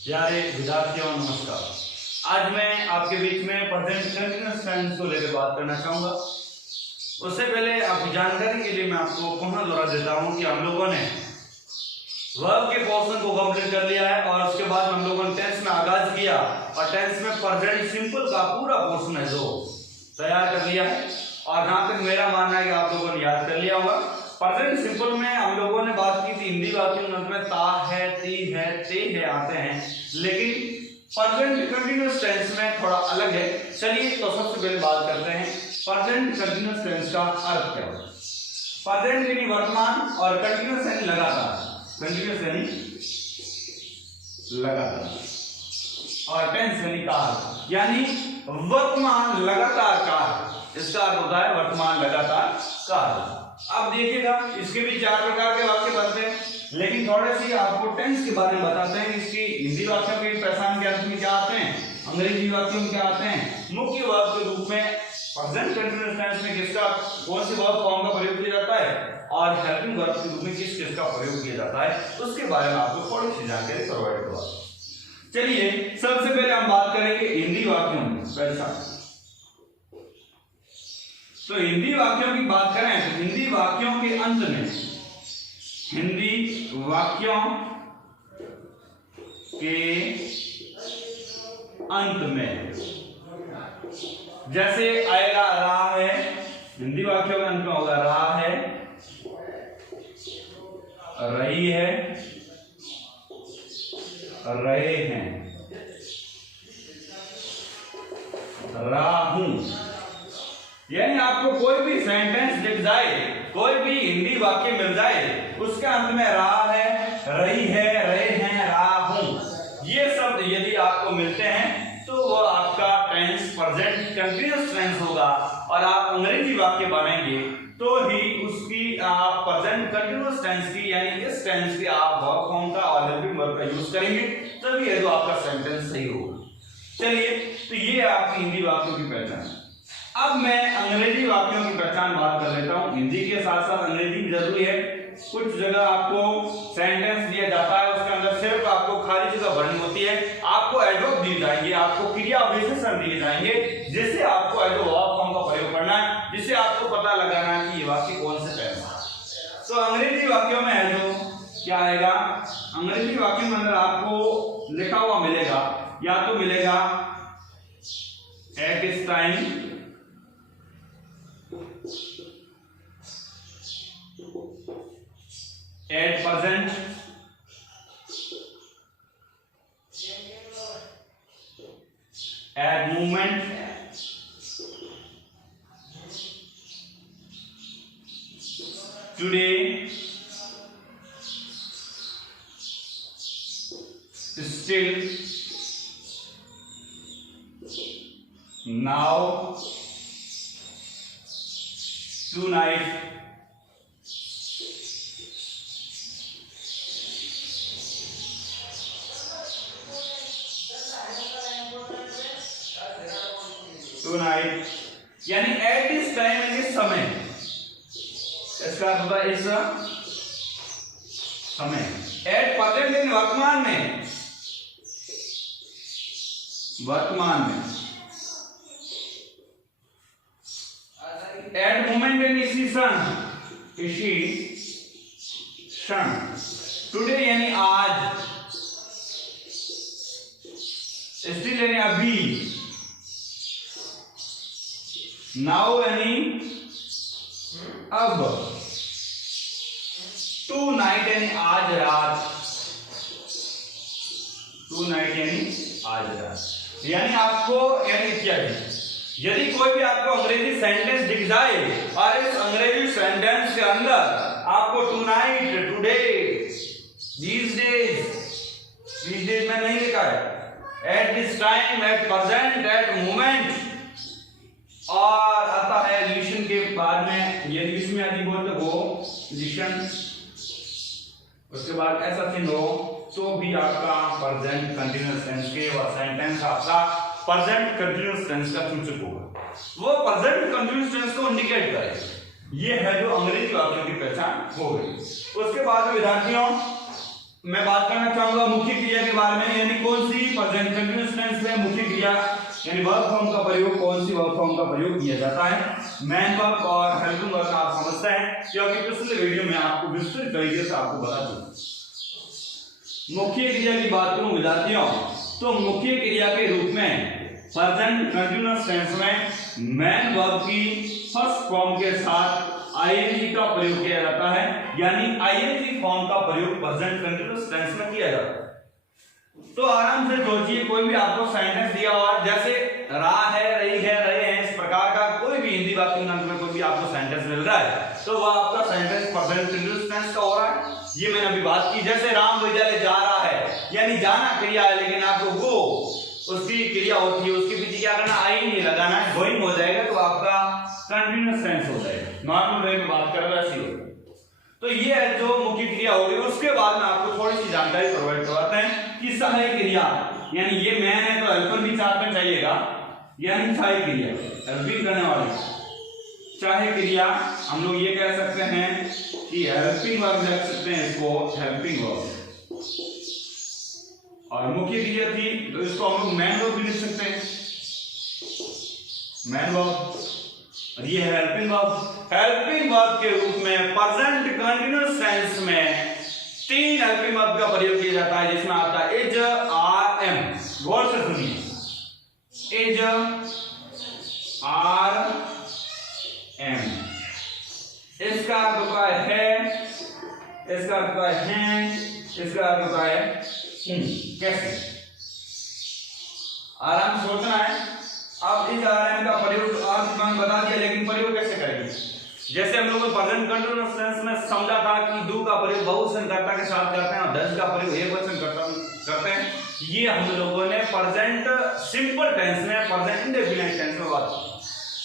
प्यारे विद्यार्थियों नमस्कार। आज मैं आपके बीच में प्रेजेंट कंटीन्यूअस टेंस को लेकर बात करना चाहूंगा। उससे पहले आपकी जानकारी के लिए मैं आपको पुनः दोहरा देता हूं कि हम लोगों ने वर्ब के पोर्शन को कंप्लीट कर लिया है और उसके बाद हम लोगों ने टेंस में आगाज किया और टेंस में प्रेजेंट सिंपल का पूरा पोर्शन है जो तैयार कर लिया है। और जहां तक मेरा मानना है कि आप लोगों ने याद कर लिया होगा। प्रेजेंट सिंपल में हम लोगों ने बात की थी हिंदी वाक्यों में ता है, ती है, ते है आते हैं, लेकिन प्रेजेंट कंटीन्यूअस टेंस में थोड़ा अलग है। चलिए तो सबसे पहले बात करते हैं प्रेजेंट कंटीन्यूअस टेंस का अर्थ क्या है। प्रेजेंट यानी वर्तमान और कंटीन्यूअस यानी लगातार, कंटीन्यूअस यानी लगातार और टेंस यानी काल, यानी वर्तमान लगातार काल। इसका अर्थ होता है वर्तमान लगातार काल। अब देखिएगा इसके भी चार प्रकार के वाक्य बनते हैं, लेकिन थोड़े से आपको टेंस के बारे में बताते हैं। इसकी हिंदी वाक्यों की पहचान के अर्थ में क्या आते हैं, अंग्रेजी वाक्यों में क्या आते हैं। मुख्य वर्ब के रूप में प्रेजेंट कंटीन्यूअस टेंस में किसका कौन से वर्ब फॉर्म का प्रयोग किया जाता है और हेल्पिंग वर्ब के रूप में किसका प्रयोग किया जाता है, उसके बारे में आपको थोड़ी सी जानकारी प्रोवाइड करवा। चलिए सबसे पहले हम बात करेंगे हिंदी वाक्यों में पहचान। तो हिंदी वाक्यों की बात करें तो हिंदी वाक्यों के अंत में, हिंदी वाक्यों के अंत में जैसे आएगा रहा है, हिंदी वाक्यों के अंत में होगा रहा है, रही है, रहे हैं, रहा हूं। यानी आपको कोई भी सेंटेंस दिख जाए, कोई भी हिंदी वाक्य मिल जाए, उसके अंत में रहा है, रही है, रहे हैं, रहा हूं, ये शब्द यदि आपको मिलते हैं तो वह आपका टेंस प्रेजेंट कंटीन्यूअस टेंस होगा। और आप अंग्रेजी वाक्य बनाएंगे तो ही उसकी आप प्रेजेंट कंटीन्यूअस टेंस की यानी इस टेंस की आप वर्ब फॉर्म का और हेल्पिंग वर्ब का यूज करेंगे, तभी है जो आपका सेंटेंस सही होगा। चलिए तो ये आपकी हिंदी वाक्यों की पहचान है। अब मैं अंग्रेजी वाक्यों की पहचान बात कर लेता हूं। हिंदी के साथ साथ अंग्रेजी भी जरूरी है। कुछ जगह आपको सेंटेंस दिया जाता है, उसके अंदर सिर्फ आपको खाली जगह भरनी होती है, आपको एडवर्ब दिए जाएंगे, आपको क्रिया विशेषण दिए जाएंगे, जिससे आपको एडवर्ब फॉर्म का प्रयोग करना है, जिससे आपको पता लगाना है कि ये वाक्य कौन से टेंस है। तो अंग्रेजी वाक्यों में है जो क्या आएगा, अंग्रेजी वाक्यों में अंदर आपको लिखा हुआ मिलेगा, या तो मिलेगा eight this time, at present, at moment, today, still, now, tonight, tonight, यानी एट दिस टाइम यानी इस समय, इसका अर्थ होता है इस समय। एट प्रेजेंट यानी वर्तमान में, वर्तमान में। एट मोमेंट यानी इसी क्षण, इसी क्षण। टुडे यानी आज, स्टिल यानी अभी, नाउ यानी अब, टू नाइट यानी आज रात, टू नाइट यानी आज रात। यानी आपको यानी इत्यादि यदि कोई भी आपको अंग्रेजी सेंटेंस दिख जाए और इस अंग्रेजी सेंटेंस के अंदर आपको tonight, today, these days में नहीं लिखा है, at this time, at present, at moment, और आता है लिशन के बाद में, ये इंग्लिश में आदि बोलते वो लिशन, उसके बाद ऐसा चिन्ह हो तो भी आपका प्रेजेंट कंटीन्यूअस टेंस के वह सेंटेंस आपका प्रेजेंट कंटीन्यूअस टेंस का सूचक होगा, वो प्रेजेंट कंटीन्यूअस टेंस को इंडिकेट करेगा। ये है जो अंग्रेजी वाक्यों की पहचान हो गई। उसके बाद विद्यार्थियों मैं बात करना चाहूंगा मुख्य क्रिया के बारे में, यानी कौन सी प्रेजेंट कंटीन्यूअस टेंस में मुख्य क्रिया यानी वर्ब फॉर्म का प्रयोग, कौन सी वर्ब फॉर्म का प्रयोग किया जाता है। मैन वर्ब और हेल्पिंग वर्ब आप समझते हैं क्योंकि पिछले वीडियो में आपको विस्तृत तरीके से आपको बता चुका। मुख्य क्रिया की बात करूं विद्यार्थियों, तो मुख्य क्रिया के रूप में प्रेजेंट कंटीन्यूअस टेंस में मैन वर्ब की फर्स्ट फॉर्म के साथ आईएनजी का प्रयोग किया जाता है, यानी आईएनजी फॉर्म का प्रयोग प्रेजेंट कंटीन्यूअस टेंस में किया जाता है। तो आराम से सोचिए, कोई भी आपको सेंटेंस दिया हुआ है, जैसे रहा है, रही है, रहे हैं, इस प्रकार का कोई भी हिंदी वाक्य में कोई भी आपको सेंटेंस मिल रहा है तो वह आपका सेंटेंस प्रेजेंट कंटीन्यूअस टेंस का हो रहा है। ये मैंने अभी बात की, जैसे राम विद्यालय जा रहा है, यानी जाना क्रिया है, लेकिन आपको वो उसकी क्रिया होती है, उसके पीछे क्या करना, आई नहीं लगाना है, गोइंग हो जाएगा तो आपका कंटीन्यूअस टेंस हो जाएगा। नॉर्मल वे में बात कर रहा है। तो ये है जो मुख्य क्रिया होगी। उसके बाद में आपको थोड़ी सी जानकारी प्रोवाइड करवाते हैं कि सहायक क्रिया, यानी ये मैन है तो हेल्पर भी साथ में चाहिएगा, यानी सहायक क्रिया हेल्पिंग करने वाली सहायक क्रिया हम लोग ये कह सकते हैं कि हेल्पिंग वर्ब लिख सकते हैं इसको, हेल्पिंग वर्ब। और मुख्य क्रिया थी तो इसको हम लोग मैन वर्ब भी लिख सकते हैं, मैन वर्ब। और ये है हेल्पिंग वर्ब। हेल्पिंग वर्ब के रूप में प्रेजेंट कंटीन्यूअस टेंस में 3 हेल्पिंग वर्ब का प्रयोग किया जाता है, जिसमें आता है इज, आर, एम। गौर से सुनिए, इज, आर, एम। इसका अर्थ होता है, इसका अर्थ होता है, इसका अर्थ होता है कैसे, आराम से सोचना है। अब इस आरएम का प्रयोग अर्थ मैंने बता दिया, लेकिन प्रयोग कैसे करेंगे। जैसे हम लोगों ने प्रेजेंट कंटीन्यूअस टेंस में समझा था कि डू का प्रयोग बहुवचन कर्ता के साथ करते हैं और डज का प्रयोग एकवचन कर्ता करते हैं। ये हम लोगों ने प्रेजेंट सिंपल टेंस में, प्रेजेंट इंडेफिनिट टेंस में बात की।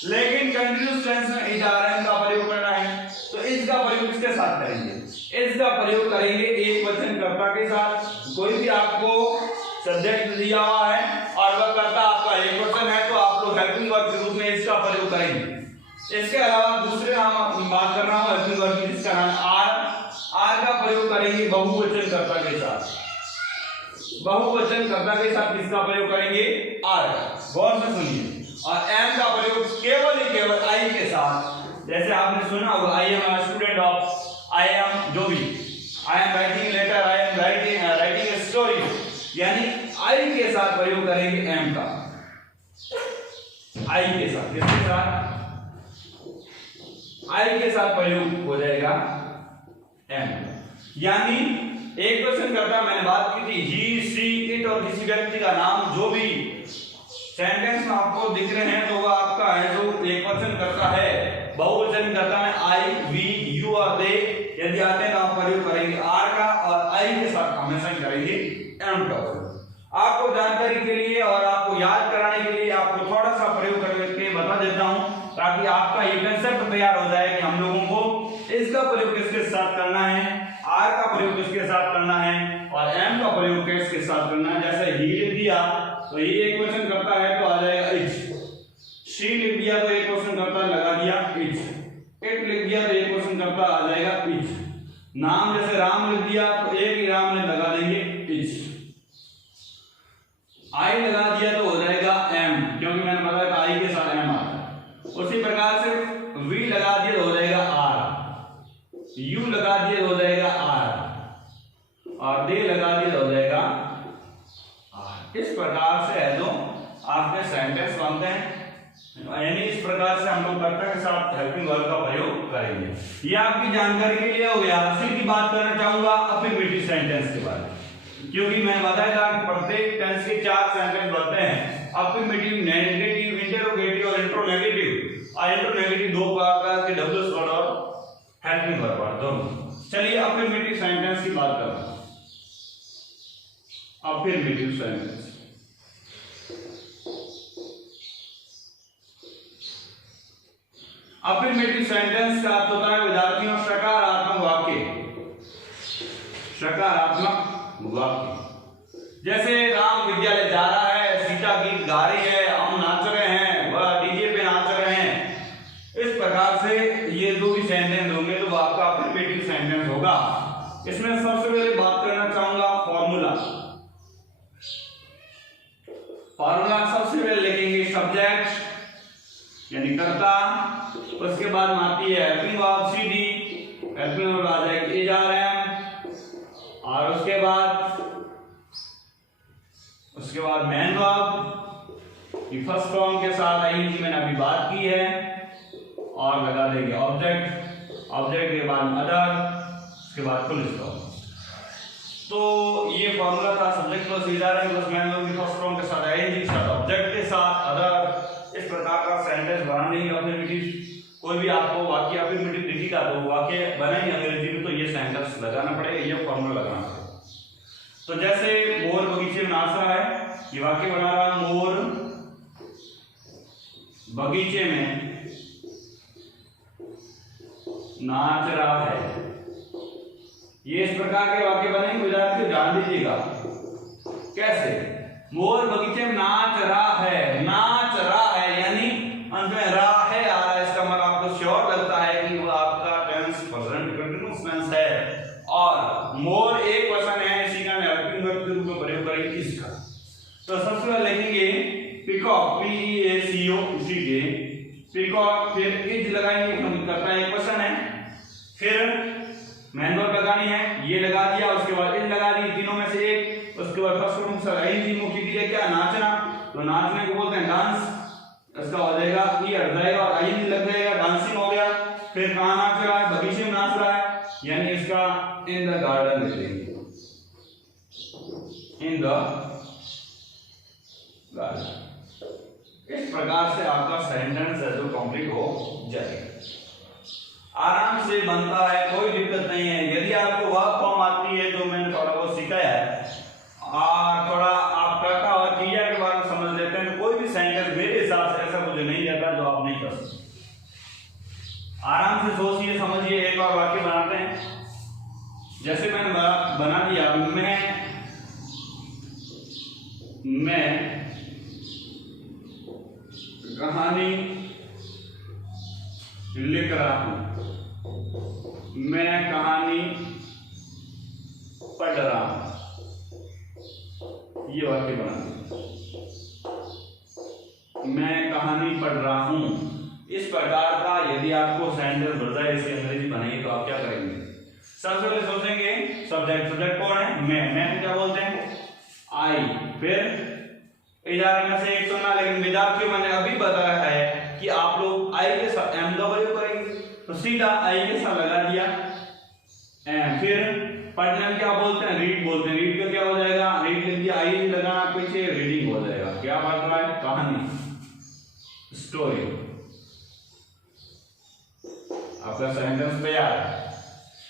लेकिन कंटीन्यूअस टेंस में इज आरएम का प्रयोग करना है तो इज का प्रयोग किसके साथ करेंगे, इज का प्रयोग करेंगे एकवचन कर्ता के साथ। कोई भी आपको सब्जेक्ट दिया हुआ है और वह कर्ता आपका एकवचन है तो आप लोग हेल्पिंग वर्ब के रूप में इसका प्रयोग करेंगे। इसके अलावा दूसरे हम बात कर रहा हूं हेल्पिंग वर्ब की, जिसका नाम आर। आर का प्रयोग करेंगे बहुवचन कर्ता के साथ, बहुवचन कर्ता के साथ किसका प्रयोग करेंगे, आर का। गौर से सुनिए। और एम का प्रयोग केवल ही केवल आई के साथ, जैसे आपने सुना होगा I am a student of, I am जो भी, I am writing letter, I am writing a story, यानी आई के साथ प्रयोग करेंगे एम का, आई के साथ, किसके साथ, आई के साथ प्रयोग हो जाएगा एम। यानी एक क्वेश्चन करता, मैंने बात की थी ही, सी, इट और किसी व्यक्ति का नाम जो भी सेंटेंस में आपको दिख रहे हैं तो वह आपका है जो एकवचन करता है। बहुवचन करता है आई, वी, यू और दे। यदि आते हैं तो आप प्रयोग करेंगे आर का और आई के साथ हमेशा करेंगे एम का। आपको जानकारी के लिए और आपको याद कराने के लिए आपको थोड़ा सा प्रयोग करके बता देता हूं ताकि आपका ये कंसेप्ट तैयार हो जाए कि हम लोगों को इसका प्रयोग किसके साथ करना है, आर का प्रयोग किसके साथ करना है और एम का प्रयोग किसके साथ करना है। जैसे ही लिख दिया तो ये एक क्वेश्चन करता है तो आ जाएगा इज, शी लिख दिया तो एक क्वेश्चन करता लगा दिया इज, इट लिख दिया तो एक क्वेश्चन करता आ जाएगा इज, नाम जैसे राम लिख दिया तो एक ही राम ने लगा देंगे इज, आई लगा दिया तो हो जाएगा एम, क्योंकि मैंने बताया था आई के साथ एम आता है। उसी प्रकार से वी लगा दिया तो हो जाएगा आर, यू लगा दिया तो हो जाएगा आर और दे लगा दिया तो हो जाएगा आर। इस प्रकार से है जो आपके सेंटेंस बनते हैं, यानी इस प्रकार से हम लोग कर्ता के साथ हेल्पिंग वर्ब का प्रयोग करेंगे। ये आपकी जानकारी के लिए हो गया। फिर की बात करना चाहूंगा अफर्मेटिव सेंटेंस के बारे में, क्योंकि मैं बताया था कि प्रत्येक टेंस के 4 सेंटेंस बनते हैं, अफर्मेटिव, नेगेटिव, इंटरोगेटिव और इंट्रोनेगेटिव। और इंट्रोनेगेटिव 2 प्रकार के डब्ल्यूएस वर्ड और हेल्पिंग वर्ब दोनों। चलिए अफर्मेटिव सेंटेंस की बात करते हैं। अफर्मेटिव सेंटेंस, अफर्मेटिव सेंटेंस का अर्थ होता है विद्यार्थियों सकारात्मक वाक्य, सकारात्मक वाक्य। जैसे राम विद्यालय जा रहा है, सीता गीत गा रही है, हम नाच रहे हैं, वह डीजे पे नाच रहे हैं। इस प्रकार से ये जो भी सेंटेंस होंगे तो वो आपका अफर्मेटिव सेंटेंस होगा। इसमें सबसे पहले बात करना चाहूंगा फॉर्मूला सबसे पहले लिखेंगे सब्जेक्ट यानी कर्ता, उसके बाद में आती है हेल्पिंग वर्ब सीडी, हेल्पिंग वर्ब आ जाएगी इज आर एम, और उसके बाद मेन वर्ब ये फर्स्ट फॉर्म के साथ आएंगी, मैंने अभी बात की है, और लगा देंगे ऑब्जेक्ट, ऑब्जेक्ट के बाद अदर, उसके बाद फुल स्टॉप। तो ये फॉर्मूला था subject plus is are am plus main verb की फर्स्ट फॉर्म के साथ आएंगी के साथ ऑब्जेक्ट के साथ अदर। इस प्रकार का सेंटेंस बनाने की अफर्मेटिव, कोई भी आपको वाक्य अफर्मेटिव दिखेगा तो वाक्य बनाएंगे अंग्रेजी में, तो ये सेंटेंस लगाना पड़ेगा, ये फॉर्मूला लगाना पड़ेगा। तो जैसे मोर बगीचे में नाच रहा है, ये वाक्य बना रहा, मोर बगीचे में नाच रहा है। ये इस प्रकार के वाक्य बनेंगे, विद्यार्थियों ध्यान दीजिएगा कैसे। मोर बगीचे में नाच रहा है, नाच रहा है यानी अंत में रहा है आ रहा है, इसका मतलब आपको श्योर लगता है कि वो आपका टेंस प्रेजेंट कंटीन्यूअस टेंस है, और मोर एक वचन है, इसी का हेल्पिंग वर्ब के रूप में प्रयोग करेंगे इसका। तो सबसे पहले लिखेंगे पीकॉक, पी ई ए सी ओ, उसी के पीकॉक, फिर इज लगाएंगे, करता है एक क्वेश्चन है, फिर मेन वर्ब लगानी है, ये लगा दिया, उसके बाद इज लगा दी, तीनों में से एक, उसके बाद फर्स्ट फॉर्म से आईएनजी मुख्य क्रिया क्या, नाचना, तो नाचने को बोलते हैं डांस, इसका हो जाएगा ई हट जाएगा और आईएनजी लग जाएगा, डांसिंग हो गया। फिर कहां नाच रहा है, बगीचे में नाच रहा है, यानी इसका इन द गार्डन लिख देंगे, इन द गार्डन। इस प्रकार से आपका सेंटेंस है जो कंप्लीट हो जाएगा, आराम से बनता है, कोई दिक्कत नहीं है। यदि आपको वर्ब फॉर्म आती है तो मैंने थोड़ा बहुत सिखाया है, और थोड़ा आप कर्ता और क्रिया के बारे में समझ लेते हैं, तो कोई भी सेंटेंस मेरे हिसाब से ऐसा मुझे नहीं रहता जो आप नहीं कर सकते। आराम से सोचिए समझिए, एक और वाक्य बनाते हैं। जैसे मैंने बना दिया, मैं कहानी लिख रहा हूं, मैं कहानी पढ़ रहा हूं, ये वाक्य बना दिया, मैं कहानी पढ़ रहा हूं। इस प्रकार का यदि आपको सेंटेंस बढ़ जाए, इसकी अंग्रेजी बनाइए तो आप क्या करेंगे, सबसे पहले सोचेंगे सब्जेक्ट, सब्जेक्ट कौन है, मैं को क्या बोलते हैं, आई, फिर इधर में से एक सुनना, लेकिन विद्यार्थियों मैंने अभी बताया है कि आप लोग आई के साथ एम डब्ल्यू करेंगे, तो सीधा आई के साथ लगा दिया, फिर पढ़ने में क्या बोलते हैं, रीड बोलते हैं, रीड का क्या हो जाएगा, रीड लिख दिया, आई लगाना पीछे, रीडिंग हो जाएगा, क्या बात हो रहा है, कहानी, स्टोरी, आपका सेंटेंस तैयार है।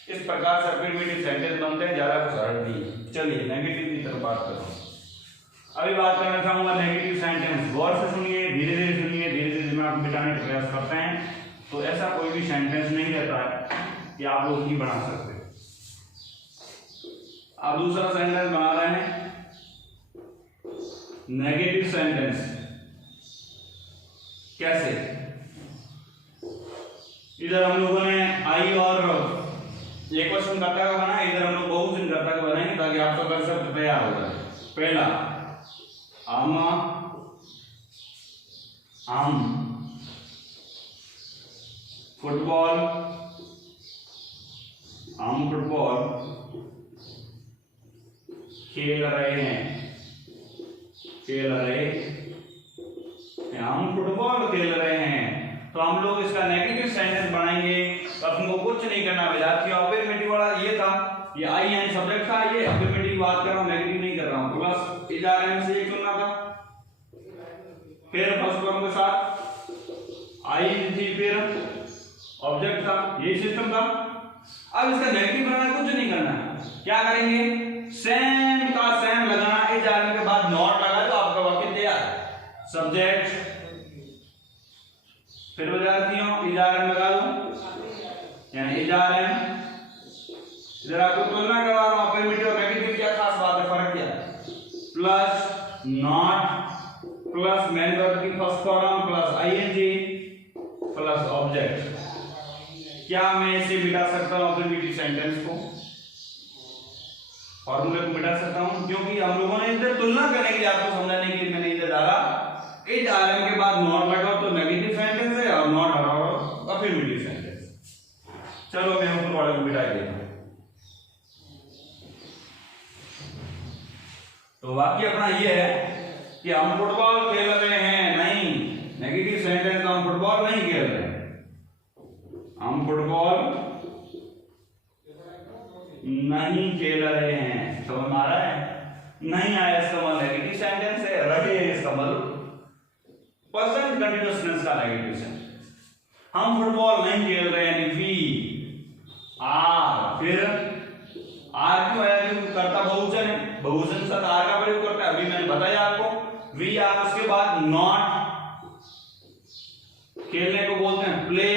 इस प्रकार से अफर्मेटिव सेंटेंस बनते हैं, ज्यादा कुछ हर्ड नहीं है। चलिए नेगेटिव की तरफ बात करते हैं। अभी बात करना चाहूंगा नेगेटिव सेंटेंस, गौर से सुनिए, धीरे धीरे सुनिए, धीरे धीरे दिमाग में बिठाने का प्रयास करते हैं, तो ऐसा कोई भी सेंटेंस नहीं रहता है कि आप लोग नहीं बना सकते। आप दूसरा सेंटेंस बना रहे हैं, नेगेटिव सेंटेंस कैसे, इधर हम लोगों ने आई और एक क्वेश्चन कर्ता का बना, इधर हम लोग बहुवचन कर्ता का बनाएंगे ताकि आपका कंसेप्ट तैयार हो जाए। पहला, हम फुटबॉल खेल रहे हैं, हम फुटबॉल खेल रहे हैं। तो हम लोग इसका नेगेटिव सेंटेंस बनाएंगे, तो आपको कुछ नहीं करना विद्यार्थियों। अफर्मेटिव वाला ये था, ये आई एन सब्जेक्ट था, ये अफर्मेटिव की बात कर रहा हूं, नेगेटिव नहीं कर रहा हूं। प्लस इज आर एम से एक चुनना था, फिर फर्स्ट फॉर्म के साथ आई थी, फिर ऑब्जेक्ट था, यही सिस्टम था। अब इसका नेगेटिव बनाना, कुछ नहीं करना है, क्या करेंगे, सेम का सेम लगाना, इज आर एम के बाद नॉट लगा दो, आपका वाक्य तैयार। सब्जेक्ट, फिर विद्यार्थियों इज आर एम लगा दो, यानी इज आर एम। इधर आपको तुलना करवा रहा हूं, अफर्मेटिव और नेगेटिव क्या खास बात है, फर्क क्या है, plus not plus main verb की first form plus ING plus object. क्या मैं इसे मिटा सकता हूं, अफर्मेटिव सेंटेंस को, फॉर्मूले को मिटा सकता हूं, क्योंकि हम लोगों ने इधर तुलना करने के लिए, आपको समझाने के लिए मैंने इधर डाला, इज आलम के बाद नॉट लगाओ तो नेगेटिव सेंटेंस है, और नॉट हटाओ अफर्मेटिव सेंटेंस। चलो मैं ऊपर वाले को बिठा देता हूं। तो वाक्य अपना ये है कि हम फुटबॉल खेल रहे हैं, नहीं, नेगेटिव सेंटेंस, हम फुटबॉल नहीं खेल रहे हैं, हम फुटबॉल नहीं खेल रहे हैं। समझ में आ रहा है? नहीं आया इसका मतलब नेगेटिव सेंटेंस है, रहे हैं इसका मतलब प्रेजेंट कंटीन्यूअस टेंस का नेगेटिव सेंटेंस। हम फुटबॉल नहीं खेल रहे हैं, वी आर, फिर आर क्यों आया? क्यों? करता बहुवचन है, बहुवचन के साथ आर का प्रयोग करता है, अभी मैंने बताया आपको। वी आर, उसके बाद नॉट, खेलने को बोलते हैं प्ले,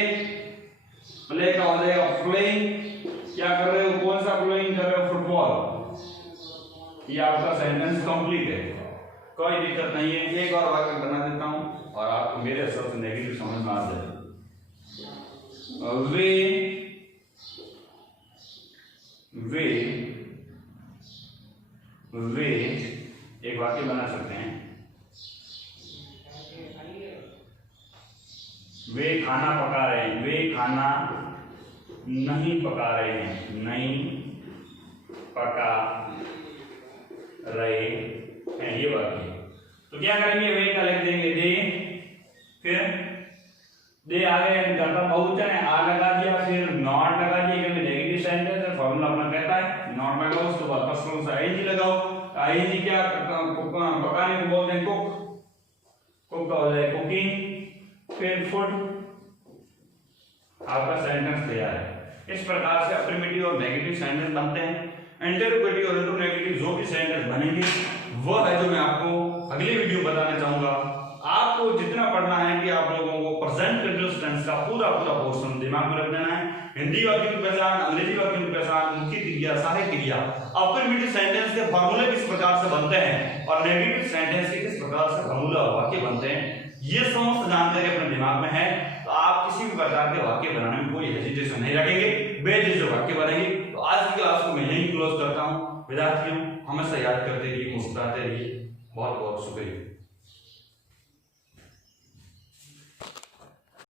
प्ले का हो जाएगा प्लेइंग, क्या कर रहे हो? कौन सा प्लेइंग कर रहे हो? फुटबॉल। ये आपका सेंटेंस कंप्लीट है, कोई दिक्कत नहीं है। एक और वाक्य बना देता हूं और आपको मेरे हिसाब से नेगेटिव समझ में आ जाएगा। वे एक वाक्य बना सकते हैं, वे खाना पका रहे हैं, वे खाना नहीं पका रहे हैं, नहीं पका रहे हैं, ये वाक्य। तो क्या करेंगे? वे का लिख देंगे दे, फिर दे आगे करता बहुवचन है, आ लगा दिया, फिर नॉट लगा दिया क्योंकि नेगेटिव सेंटेंस है, फॉर्मूला अपना कहता है नॉट लगाओ, उसके बाद फर्स्ट क्लोज आईएनजी लगाओ। आईएनजी क्या पकाने को बोलते हैं? कुक, कुक का हो जाए कुकिंग, फिर फूड, आपका सेंटेंस तैयार है। इस प्रकार से अफर्मेटिव और नेगेटिव सेंटेंस बनते हैं। इंटरोगेटिव और इंट्रोनेगेटिव जो भी सेंटेंस बनेंगे वो है जो मैं आपको अगली वीडियो बताना चाहूंगा। आपको जितना पढ़ना है कि आप लोगों को प्रेजेंट कंटीन्यूअस टेंस का पूरा पोर्शन दिमाग में रख देना है। हिंदी वाक्यों की पहचान, अंग्रेजी वाक्यों की पहचान, मुख्य क्रिया, सहायक क्रिया, अफर्मेटिव सेंटेंस के फार्मूले किस प्रकार से बनते हैं और नेगेटिव सेंटेंस के किस प्रकार से फार्मूला वाक्य बनते हैं, ये समस्त जानकारी अपने दिमाग में है तो आप किसी भी प्रकार के वाक्य बनाने में कोई हेजिटेशन नहीं रखेंगे, बेझिझक वाक्य बनेंगे। तो आज की क्लास को मैं यहीं क्लोज करता हूं। विद्यार्थियों, हमेशा याद करते रहिए, मुस्कुराते रहिए। बहुत बहुत शुक्रिया।